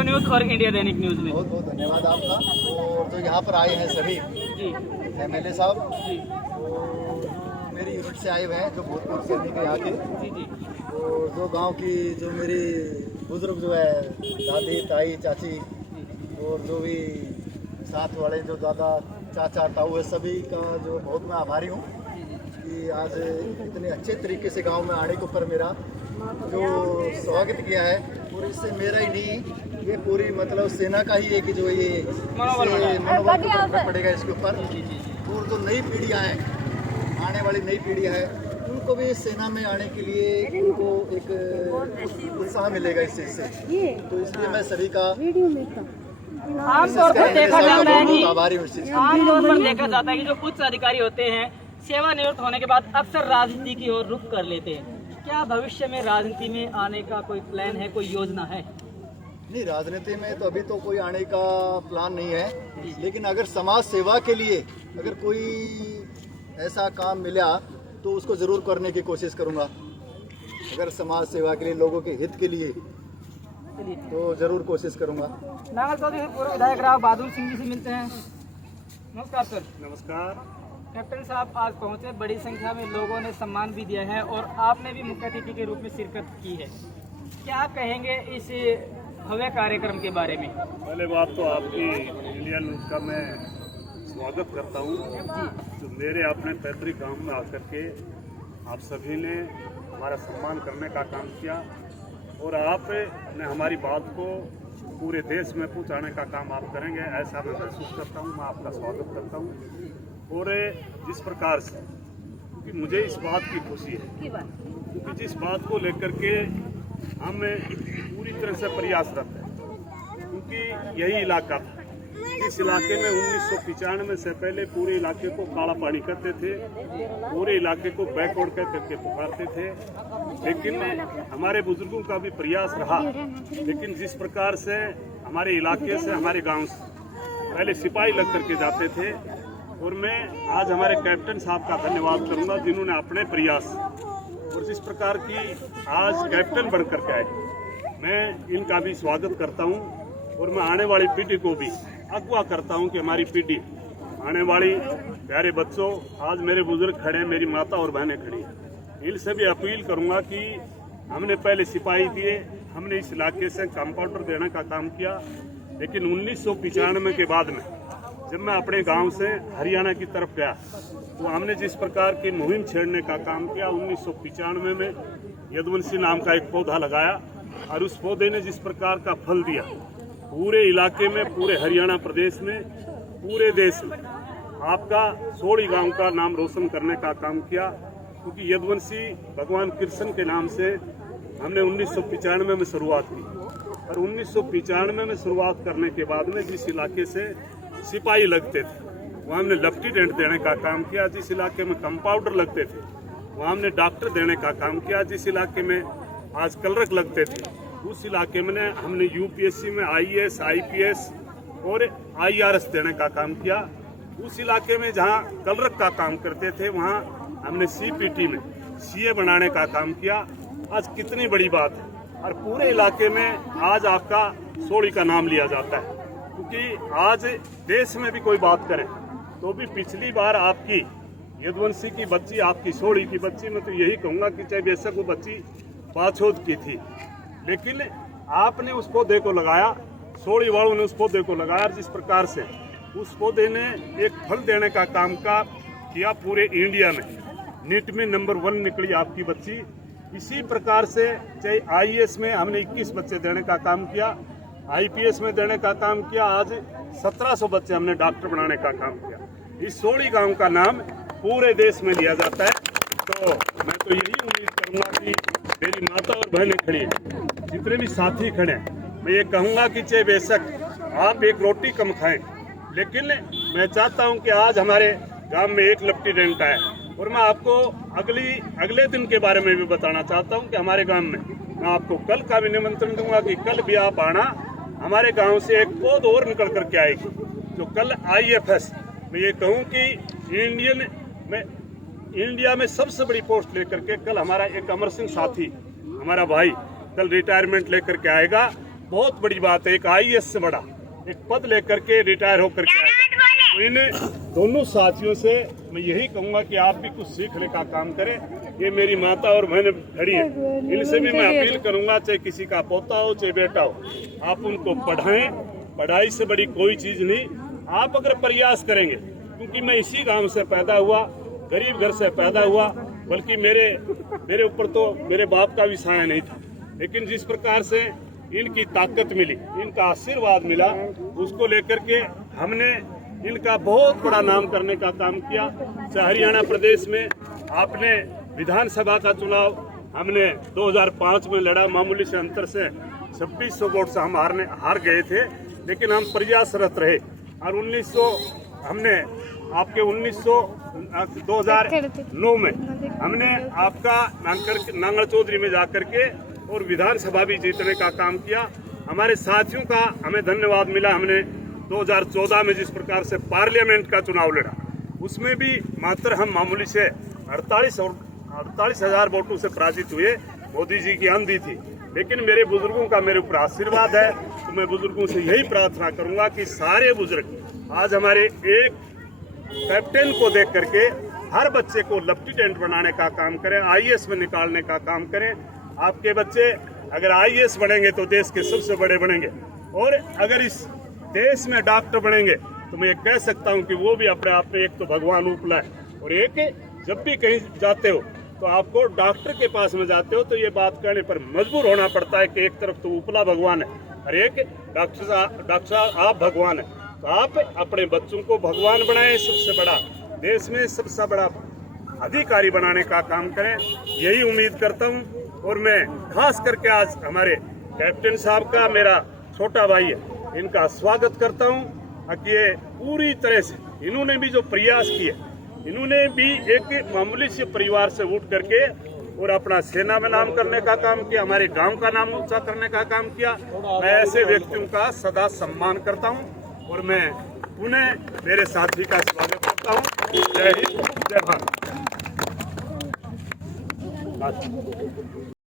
Astro news और India दैनिक news में। बहुत बहुत धन्यवाद आपका। और जो यहाँ पर आए हैं सभी जी MLA साहब, जी तो मेरी यूनिट से आए हुए हैं, जो भूतपूर्व सैनिक है यहाँ के। जी जी और जो गांव की जो मेरी बुजुर्ग जो है, दादी ताई चाची, और जो भी साथ वाले जो दादा चाचा ताऊ है, सभी का जो बहुत मैं आभारी हूँ कि आज इतने अच्छे तरीके से गांव में आने के ऊपर मेरा जो स्वागत किया है। और इससे मेरा ही नहीं, ये पूरी मतलब सेना का ही है कि जो ये मनोबल फर्क पड़ेगा इसके ऊपर। और जो नई पीढ़ियाँ हैं, आने वाली नई पीढ़ियाँ है, उनको भी सेना में आने के लिए उनको एक उत्साह मिलेगा इससे। तो इसलिए मैं सभी का आमतौर पर देखा जाता है कि आभारी हूँ इस चीज़। आमतौर पर देखा जाता है कि जो उच्च अधिकारी होते हैं सेवानिवृत्त होने के बाद अक्सर राजनीति की ओर रुख कर लेते हैं। क्या भविष्य में राजनीति में आने का कोई प्लान है, कोई योजना है? नहीं, राजनीति में तो अभी तो कोई आने का प्लान नहीं है, लेकिन अगर समाज सेवा के लिए अगर कोई ऐसा काम मिला तो उसको जरूर करने की कोशिश करूंगा। अगर समाज सेवा के लिए, लोगों के हित के लिए, तो जरूर कोशिश करूंगा। नांगल चौधरी पूर्व विधायक राव बहादुर सिंह जी से मिलते हैं। नमस्कार सर। नमस्कार। कैप्टन साहब आज पहुंचे, बड़ी संख्या में लोगों ने सम्मान भी दिया है और आपने भी मुख्य अतिथि के रूप में शिरकत की है। क्या कहेंगे इस भव्य कार्यक्रम के बारे में? पहले बात तो आपकी इंडिया न्यूज का मैं स्वागत करता हूँ, जो मेरे अपने पैतृक गांव में आकर के आप सभी ने हमारा सम्मान करने का काम किया और आपने हमारी बात को पूरे देश में पहुँचाने का काम आप करेंगे, ऐसा मैं महसूस करता हूँ। मैं आपका स्वागत करता हूँ। और जिस प्रकार से, क्योंकि मुझे इस बात की खुशी है, क्योंकि जिस बात को लेकर के हम पूरी तरह से प्रयासरत हैं, क्योंकि यही इलाका था इस इलाके में 1995 से पहले पूरे इलाके को काला पानी करते थे, पूरे इलाके को बैकवर्ड करके पुकारते थे। लेकिन हमारे बुजुर्गों का भी प्रयास रहा, लेकिन जिस प्रकार से हमारे इलाके से, हमारे गांव से पहले सिपाही लग करके जाते थे। और मैं आज हमारे कैप्टन साहब का धन्यवाद करूंगा, जिन्होंने अपने प्रयास और जिस प्रकार की आज कैप्टन बन करके आए, मैं इनका भी स्वागत करता हूं। और मैं आने वाली पीढ़ी को भी अगवा करता हूं कि हमारी पीढ़ी, आने वाली प्यारे बच्चों, आज मेरे बुजुर्ग खड़े हैं, मेरी माता और बहनें खड़ी हैं, इनसे भी अपील करूंगा कि हमने पहले सिपाही दिए, हमने इस इलाके से कंपाउंडर देने का काम किया। लेकिन 1995 के बाद में जब मैं अपने गांव से हरियाणा की तरफ गया, तो हमने जिस प्रकार की मुहिम छेड़ने का काम किया, 1995 में यदुवंशी नाम का एक पौधा लगाया और उस पौधे ने जिस प्रकार का फल दिया, पूरे इलाके में, पूरे हरियाणा प्रदेश में, पूरे देश में आपका सोड़ी गांव का नाम रोशन करने का काम किया। क्योंकि यदुवंशी भगवान कृष्ण के नाम से हमने 1995 में शुरुआत की और 1995 में शुरुआत करने के बाद में जिस इलाके से सिपाही लगते थे वहाँ हमने लेफ्टिनेंट देने का काम किया, जिस इलाके में कंपाउंडर लगते थे वहाँ हमने डॉक्टर देने का काम किया, जिस इलाके में आज कलरक लगते थे उस इलाके में हमने UPSC में IAS, IPS और IRS देने का काम किया। उस इलाके में जहाँ कलरक का काम करते थे वहाँ हमने CPT में CA बनाने का काम किया। आज कितनी बड़ी बात है, और पूरे इलाके में आज आपका सोड़ी का नाम लिया जाता है। क्योंकि आज देश में भी कोई बात करे तो भी पिछली बार आपकी यदुवंशी की बच्ची, आपकी सोड़ी की बच्ची, मैं तो यही कहूँगा कि चाहे बेशक वो बच्ची बाछोद की थी, लेकिन आपने उस पौधे को लगाया, सोड़ी वालों ने उस पौधे को लगाया। जिस प्रकार से उस पौधे ने एक फल देने का काम किया पूरे इंडिया में, नीट में नंबर 1 निकली आपकी बच्ची। इसी प्रकार से चाहे IAS में हमने 21 बच्चे देने का काम किया, IPS में देने का काम किया, आज 1700 बच्चे हमने डॉक्टर बनाने का काम किया। इस सोड़ी गांव का नाम पूरे देश में लिया जाता है। तो मैं तो यही उम्मीद करूंगा कि मेरी माता और बहनें खड़ी हैं, जितने भी साथी खड़े हैं, मैं ये कहूँगा कि चाहे बेशक आप एक रोटी कम खाएं, लेकिन मैं चाहता हूँ कि आज हमारे गांव में एक लेफ्टिनेंट आए। और मैं आपको अगले दिन के बारे में भी बताना चाहता हूँ कि हमारे गांव में, मैं आपको कल का भी निमंत्रण दूंगा कि कल भी आप आना। हमारे गांव से एक पौध और निकल करके आएगी, जो कल IFS, मैं ये कहूँ कि इंडिया में सबसे बड़ी पोस्ट लेकर के कल हमारा एक अमर सिंह साथी, हमारा भाई, कल रिटायरमेंट लेकर के आएगा। बहुत बड़ी बात है। एक आईएएस से बड़ा एक पद लेकर के रिटायर होकर के आएगा। तो इन दोनों साथियों से मैं यही कहूंगा कि आप भी कुछ सीखने का काम करें। ये मेरी माता और बहन खड़ी है, इनसे भी मैं अपील करूंगा, चाहे किसी का पोता हो चाहे बेटा हो, आप उनको पढ़ाएं। पढ़ाई से बड़ी कोई चीज नहीं। आप अगर प्रयास करेंगे, क्योंकि मैं इसी गांव से पैदा हुआ, गरीब घर से पैदा हुआ, बल्कि मेरे ऊपर तो मेरे बाप का भी साया नहीं था, लेकिन जिस प्रकार से इनकी ताकत मिली, इनका आशीर्वाद मिला, उसको लेकर के हमने इनका बहुत बड़ा नाम करने का काम किया। चाहे हरियाणा प्रदेश में आपने विधानसभा का चुनाव हमने 2005 में लड़ा, मामूली से अंतर से 2600 वोट से हम हार गए थे, लेकिन हम प्रयासरत रहे। और 2009 में हमने आपका नांगल चौधरी में जाकर के और विधानसभा भी जीतने का काम किया। हमारे साथियों का हमें धन्यवाद मिला। हमने 2014 में जिस प्रकार से पार्लियामेंट का चुनाव लड़ा, उसमें भी मात्र हम मामूली से 48,000 वोटों से पराजित हुए। मोदी जी की आंधी थी, लेकिन मेरे बुजुर्गों का मेरे ऊपर आशीर्वाद है। तो मैं बुजुर्गों से यही प्रार्थना करूंगा कि सारे बुजुर्ग आज हमारे एक कैप्टन को देख करके हर बच्चे को लेफ्टिनेंट बनाने का काम करें, आईएएस में निकालने का काम करें। आपके बच्चे अगर आईएएस बनेंगे तो देश के सबसे बड़े बनेंगे, और अगर इस देश में डॉक्टर बनेंगे तो मैं ये कह सकता हूं कि वो भी अपने आप में एक तो भगवान उपला है। और एक जब भी कहीं जाते हो तो आपको डॉक्टर के पास में जाते हो तो ये बात कहने पर मजबूर होना पड़ता है कि एक तरफ तो उपला भगवान है और एक डॉक्टर साहब आप भगवान है। तो आप अपने बच्चों को भगवान बनाएं, सबसे बड़ा देश में सबसे बड़ा अधिकारी बनाने का काम करें, यही उम्मीद करता हूं। और मैं खास करके आज हमारे कैप्टन साहब का, मेरा छोटा भाई है, इनका स्वागत करता हूं कि ये पूरी तरह से इन्होंने भी जो प्रयास किए, इन्होंने भी एक मामूली से परिवार से उठ करके और अपना सेना में नाम करने का काम किया, हमारे गांव का नाम ऊंचा करने का काम किया। मैं ऐसे व्यक्तियों का सदा सम्मान करता हूं और मैं पुनः मेरे साथी का स्वागत करता हूं। जय हिंद, जय भारत।